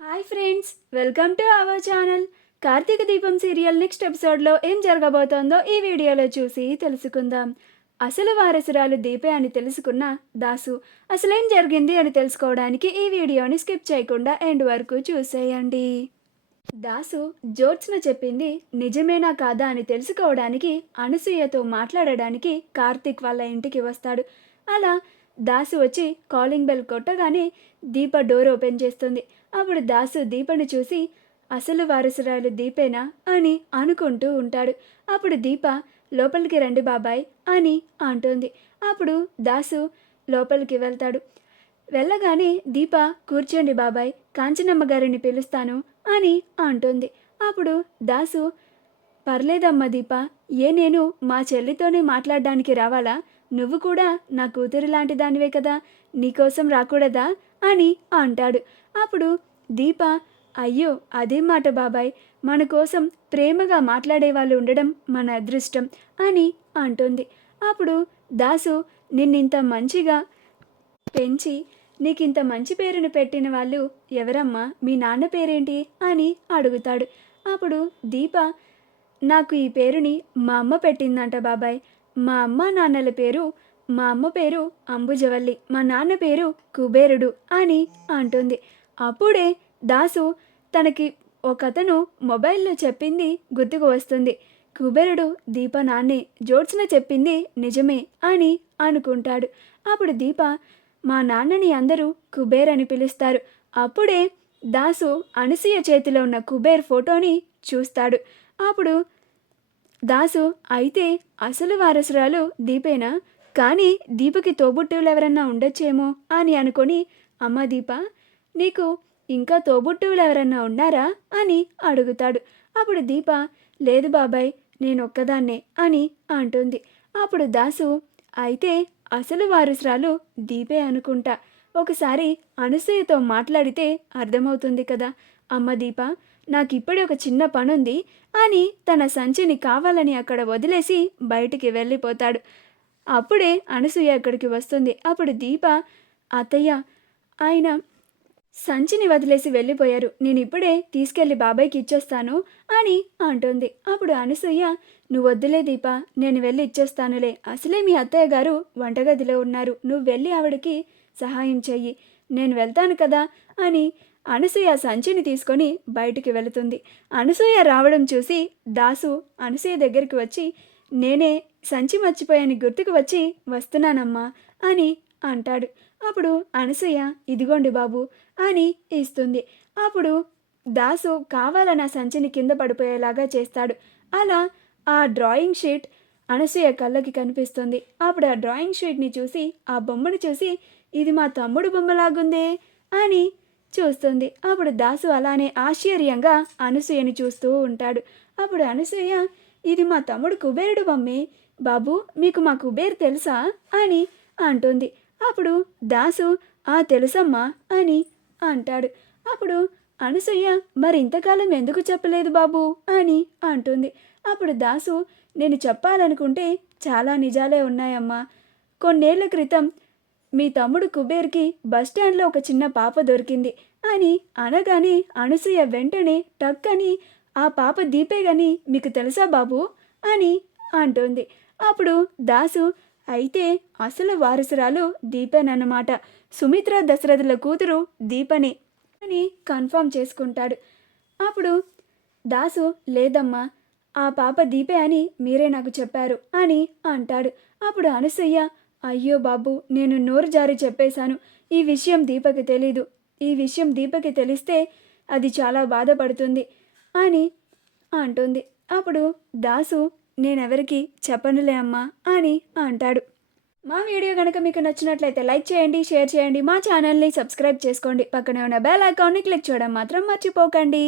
Hi friends, welcome to our channel. Karthika Deepam serial next ఎపిసోడ్లో ఏం జరగబోతోందో ఈ వీడియోలో చూసి తెలుసుకుందాం. అసలు వారసురాలు దీపే అని తెలుసుకున్న దాసు అసలేం జరిగింది అని తెలుసుకోవడానికి ఈ వీడియోని స్కిప్ చేయకుండా ఎండ్ వరకు చూసేయండి. దాసు జోత్స్న చెప్పింది నిజమేనా కాదా అని తెలుసుకోవడానికి అనసూయతో మాట్లాడడానికి కార్తీక్ వాళ్ళ ఇంటికి వస్తాడు. అలా దాసు వచ్చి కాలింగ్ బెల్ కొట్టగానే దీప డోర్ ఓపెన్ చేస్తుంది. అప్పుడు దాసు దీపను చూసి అసలు వారసురాలు దీపేనా అని అనుకుంటూ ఉంటాడు. అప్పుడు దీప లోపలికి రండి బాబాయ్ అని అంటుంది. అప్పుడు దాసు లోపలికి వెళ్తాడు. వెళ్ళగానే దీప కూర్చోండి బాబాయ్, కాంచనమ్మ గారిని పిలుస్తాను అని అంటుంది. అప్పుడు దాసు పర్లేదమ్మా దీప, నేను మా చెల్లితోనే మాట్లాడడానికి రావాలా? నువ్వు కూడా నా కూతురు లాంటి దానివే కదా, నీకోసం రాకూడదా అని అంటాడు. అప్పుడు దీప అయ్యో అదేం మాట బాబాయ్, మన కోసం ప్రేమగా మాట్లాడే వాళ్ళు ఉండడం మన అదృష్టం అని అంటుంది. అప్పుడు దాసు నిన్నింత మంచిగా పెంచి నీకింత మంచి పేరును పెట్టిన వాళ్ళు ఎవరమ్మా, మీ నాన్న పేరేంటి అని అడుగుతాడు. అప్పుడు దీప నాకు ఈ పేరుని మా అమ్మ పెట్టిందంట బాబాయ్. మా అమ్మ నాన్నల పేరు, మా అమ్మ పేరు అంబుజవల్లి, మా నాన్న పేరు కుబేరుడు అని అంటుంది. అప్పుడే దాసు తనకి ఒకతను మొబైల్లో చెప్పింది గుర్తుకు వస్తుంది. కుబేరుడు దీప నాన్నే, జోత్స్న చెప్పింది నిజమే అని అనుకుంటాడు. అప్పుడు దీప మా నాన్నని అందరూ కుబేర్ అని పిలుస్తారు. అప్పుడే దాసు అనసూయ చేతిలో ఉన్న కుబేర్ ఫోటోని చూస్తాడు. అప్పుడు దాసు అయితే అసలు వారసురాలు దీపేనా, కానీ దీపకి తోబుట్టువులు ఎవరన్నా ఉండొచ్చేమో అని అనుకొని అమ్మ దీప నీకు ఇంకా తోబుట్టువులు ఎవరన్నా ఉన్నారా అని అడుగుతాడు. అప్పుడు దీప లేదు బాబాయ్, నేనొక్కదాన్నే అని అంటుంది. అప్పుడు దాసు అయితే అసలు వారసురాలు దీపే అనుకుంటా, ఒకసారి అనసూయతో మాట్లాడితే అర్థమవుతుంది కదా. అమ్మ దీప నాకిప్పుడే ఒక చిన్న పనుంది అని తన సంచిని కావాలని అక్కడ వదిలేసి బయటికి వెళ్ళిపోతాడు. అప్పుడే అనసూయ అక్కడికి వస్తుంది. అప్పుడు దీప అత్తయ్య ఆయన సంచిని వదిలేసి వెళ్ళిపోయారు, నేను ఇప్పుడే తీసుకెళ్ళి బాబాయ్కి ఇచ్చేస్తాను అని అంటుంది. అప్పుడు అనసూయ నువ్వు వద్దులే దీప, నేను వెళ్ళి ఇచ్చేస్తానులే, అసలే మీ అత్తయ్య గారు వంటగదిలో ఉన్నారు, నువ్వు వెళ్ళి ఆవిడకి సహాయం చెయ్యి, నేను వెళ్తాను కదా అని అనసూయ సంచిని తీసుకొని బయటికి వెళుతుంది. అనసూయ రావడం చూసి దాసు అనసూయ దగ్గరికి వచ్చి నేనే సంచి మర్చిపోయాని గుర్తుకు వచ్చి వస్తున్నానమ్మా అని అంటాడు. అప్పుడు అనసూయ ఇదిగోండి బాబు అని ఇస్తుంది. అప్పుడు దాసు కావాలని ఆ సంచిని కింద పడిపోయేలాగా చేస్తాడు. అలా ఆ డ్రాయింగ్ షీట్ అనసూయ కళ్ళకి కనిపిస్తుంది. అప్పుడు ఆ డ్రాయింగ్ షీట్ని చూసి, ఆ బొమ్మను చూసి ఇది మా తమ్ముడు బొమ్మలాగుందే అని చూస్తుంది. అప్పుడు దాసు అలానే ఆశ్చర్యంగా అనసూయని చూస్తూ ఉంటాడు. అప్పుడు అనసూయ ఇది మా తమ్ముడు కుబేరుడు బొమ్మే బాబు, మీకు మా కుబేర్ తెలుసా అని అంటుంది. అప్పుడు దాసు తెలుసమ్మా అని అంటాడు. అప్పుడు అనసూయ మరి ఇంతకాలం ఎందుకు చెప్పలేదు బాబు అని అంటుంది. అప్పుడు దాసు నేను చెప్పాలనుకుంటే చాలా నిజాలే ఉన్నాయమ్మా. కొన్నేళ్ల క్రితం మీ తమ్ముడు కుబేర్కి బస్టాండ్లో ఒక చిన్న పాప దొరికింది అని అనగానే అనసూయ వెంటనే టక్కని ఆ పాప దీపే గాని మీకు తెలుసా బాబు అని అంటుంది. అప్పుడు దాసు అయితే అసలు వారసురాలు దీపేనన్నమాట, సుమిత్ర దశరథుల కూతురు దీపనే అని కన్ఫర్మ్ చేసుకుంటాడు. అప్పుడు దాసు లేదమ్మా, ఆ పాప దీపే అని మీరే నాకు చెప్పారు అని అంటాడు. అప్పుడు అనసూయ అయ్యో బాబు, నేను నోరు జారి చెప్పేశాను, ఈ విషయం దీపకి తెలీదు, ఈ విషయం దీపకి తెలిస్తే అది చాలా బాధపడుతుంది అని అంటుంది. అప్పుడు దాసు నేనెవరికి చెప్పనులే అమ్మా అని అంటాడు. మా వీడియో కనుక మీకు నచ్చినట్లయితే లైక్ చేయండి, షేర్ చేయండి, మా ఛానల్ని సబ్స్క్రైబ్ చేసుకోండి, పక్కనే ఉన్న బెల్ ఐకాన్ని క్లిక్ చేయడం మాత్రం మర్చిపోకండి.